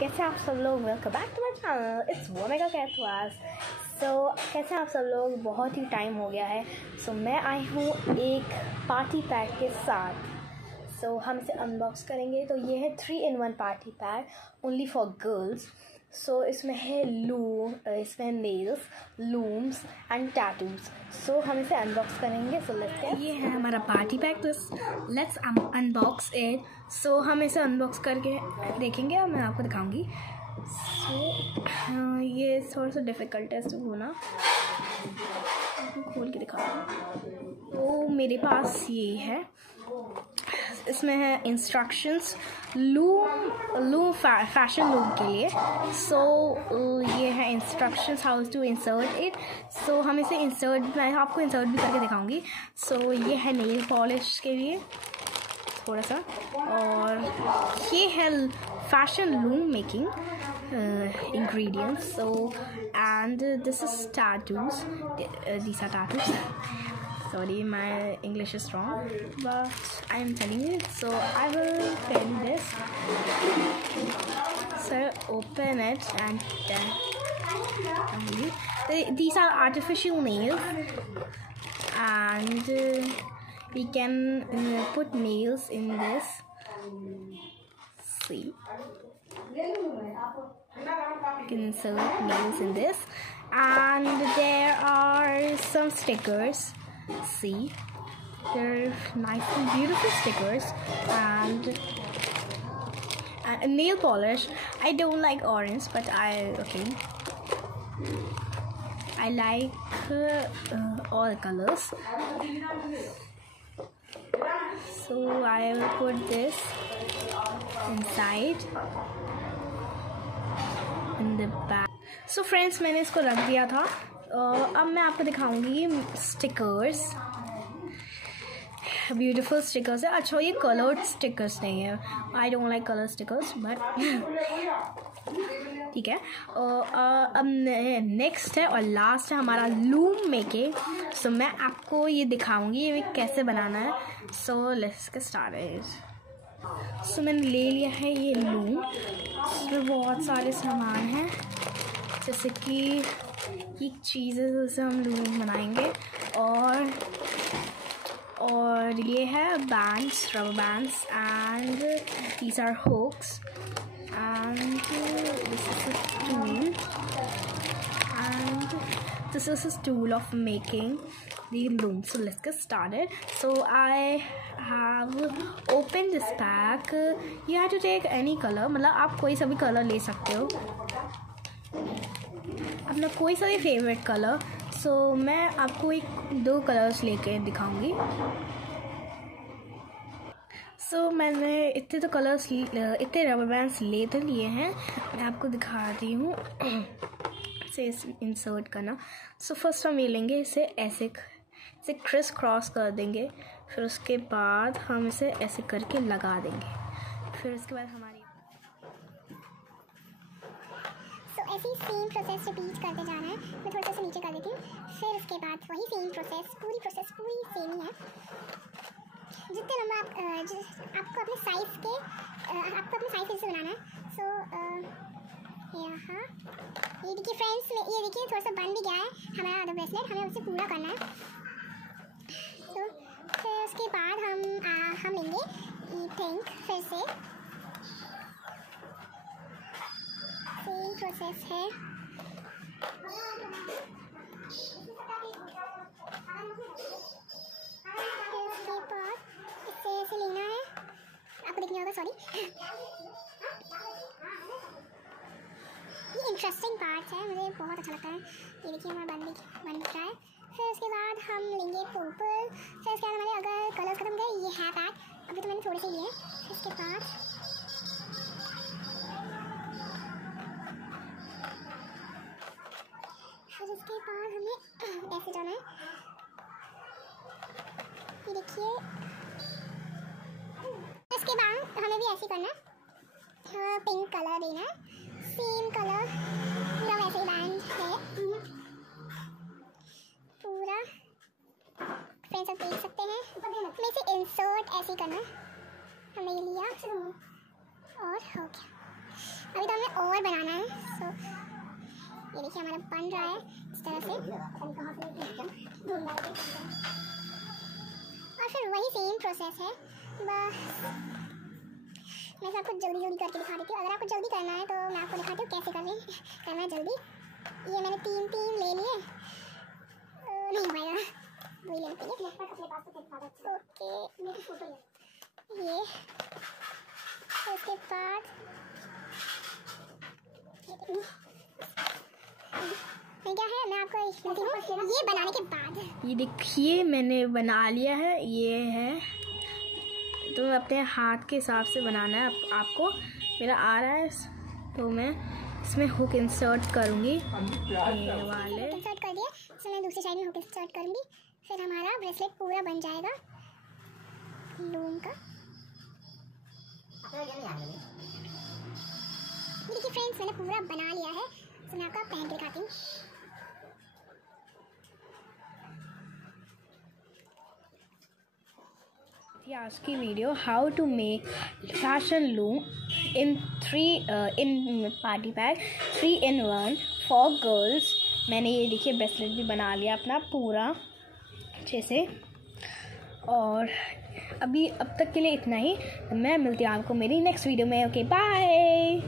कैसे आप सब लोग, welcome back to my channel, it's ओमेगा कैटवास। सो कैसे आप सब लोग, बहुत ही टाइम हो गया है। सो मैं आई हूँ एक पार्टी पैक के साथ। सो हम इसे अनबॉक्स करेंगे। तो ये है 3-in-1 party pack only for girls. So इसमें है इसमें nails, looms and tattoos. So हम इसे अनबॉक्स करेंगे। So let's get. ये है हमारा पार्टी पैक, तो लेट्स अनबॉक्स इट। सो हम इसे अनबॉक्स करके देखेंगे और मैं आपको दिखाऊंगी। सो ये थोड़ा सा डिफ़िकल्ट है इसको होना, खोल के दिखाऊंगी। तो मेरे पास ये है, इसमें है इंस्ट्रक्शंस लूम फैशन लूम के लिए। सो ये है instructions how to insert it. So हम इसे मैं आपको इंसर्ट भी करके दिखाऊंगी। सो ये है नेल पॉलिश के लिए थोड़ा सा, और ये है fashion loom making ingredients. So and this is tattoos. These are tattoos. Sorry, my English is wrong, but I am telling you. So I will tell you this. So open it and then these are artificial nails, and we can put nails in this. See, you can insert nails in this, and there are some stickers. See, they're nice and beautiful stickers, and nail polish. I don't like orange, but I like all colors. So I will put this inside in the back. So friends, मैंने इसको रख दिया था। अब मैं आपको दिखाऊंगी stickers. Beautiful stickers है। अच्छा, ये कलर्ड स्टिकर्स नहीं है। I don't like colour stickers, but ठीक है। अब नेक्स्ट है और लास्ट है हमारा लूम मेकिंग। सो मैं आपको ये दिखाऊंगी ये कैसे बनाना है। So let's get started. So मैंने ले लिया है ये लूम। इसमें बहुत सारे सामान हैं, जैसे कि ये चीज़ें जिससे हम लूम बनाएंगे, और ये है bands, rubber bands, and these are hooks, and this is a tool of making the loom. So let's get started. So I have opened this pack. You have to take any color, मतलब आप कोई सा भी colour ले सकते हो, अपना कोई सा भी फेवरेट कलर। सो मैं आपको 2 कलर्स लेके दिखाऊंगी। सो मैंने इतने तो कलर्स, इतने रबर बैंड्स ले लिए हैं। मैं आपको दिखाती हूँ इसे इंसर्ट करना। सो फर्स्ट हम ये लेंगे, इसे ऐसे क्रिस क्रॉस कर देंगे, फिर उसके बाद हम इसे ऐसे करके लगा देंगे। फिर उसके बाद हमारी ऐसे ही सेम प्रोसेस रिपीट करते जाना है। मैं थोड़ा सा नीचे कर देती हूँ। फिर उसके बाद वही सेम प्रोसेस, पूरी सेम ही है। जितने लंबा आपको अपने साइज़ से बनाना है। सो यहाँ ये देखिए फ्रेंड्स, ये देखिए थोड़ा सा बन भी गया है हमारा आधा ब्रेसलेट। हमें उसे पूरा करना है। तो फिर उसके बाद हम लेंगे ये पिंक। फिर से सेम प्रोसेस है। उसके बाद इसे ऐसे लेना है, आपको देखने होगा। सॉरी, ये इंटरेस्टिंग पार्ट है, मुझे बहुत अच्छा लगता है। ये देखिए हमारा बन रहा है। फिर उसके बाद हम लेंगे पर्पल। फिर उसके बाद हमारे अगर कलर्स खत्म गए, ये है पैक, अभी तो मैंने थोड़े से लिए। इसके बाद हमें ऐसे जाना है। ये देखिए, इसके बाद हमें भी ऐसे करना है। पिंक कलर देना है, सेम कलर, पूरा वैसे ही बैंड है पूरा। फ्रेंड्स आप देख सकते हैं, हमें इसे इंसर्ट ऐसे करना है। हमने ये लिया और हो गया। अभी तो हमने और बनाना है। सो ये देखिए हमारा बन रहा है इस तरह से। और फिर वही सेम प्रोसेस है, बस मैं आपको जल्दी जल्दी करके दिखा देती हूँ। अगर आपको जल्दी करना है तो मैं आपको दिखाती हूँ कैसे करना है जल्दी। ये मैंने तीन ले लिए, नहीं होगा वही ले लेती है। ओके ये उसके बाद क्या है, मैं आपको ये बनाने के बाद ये देखिए मैंने बना लिया है। ये है तो अपने हाथ के हिसाब से बनाना है आपको। मेरा आ रहा है तो मैं इसमें हुक इंसर्ट करूँगी। ये वाले इंसर्ट कर दिया, इसमें मैं दूसरी साइड में हुक इंसर्ट करूँगी। फिर हमारा ब्रेसलेट पूरा बन जाएगा लूम का। देखिए फ्रेंड्स मैंने पूरा बना लिया है, तो मैं आपको पहन के दिखाती हूँ। आज की video how to make fashion loom in party pack 3 in 1 for girls. मैंने ये देखिए ब्रेसलेट भी बना लिया अपना पूरा अच्छे से। और अब तक के लिए इतना ही। मैं मिलती हूँ आपको मेरी नेक्स्ट वीडियो में। Okay bye.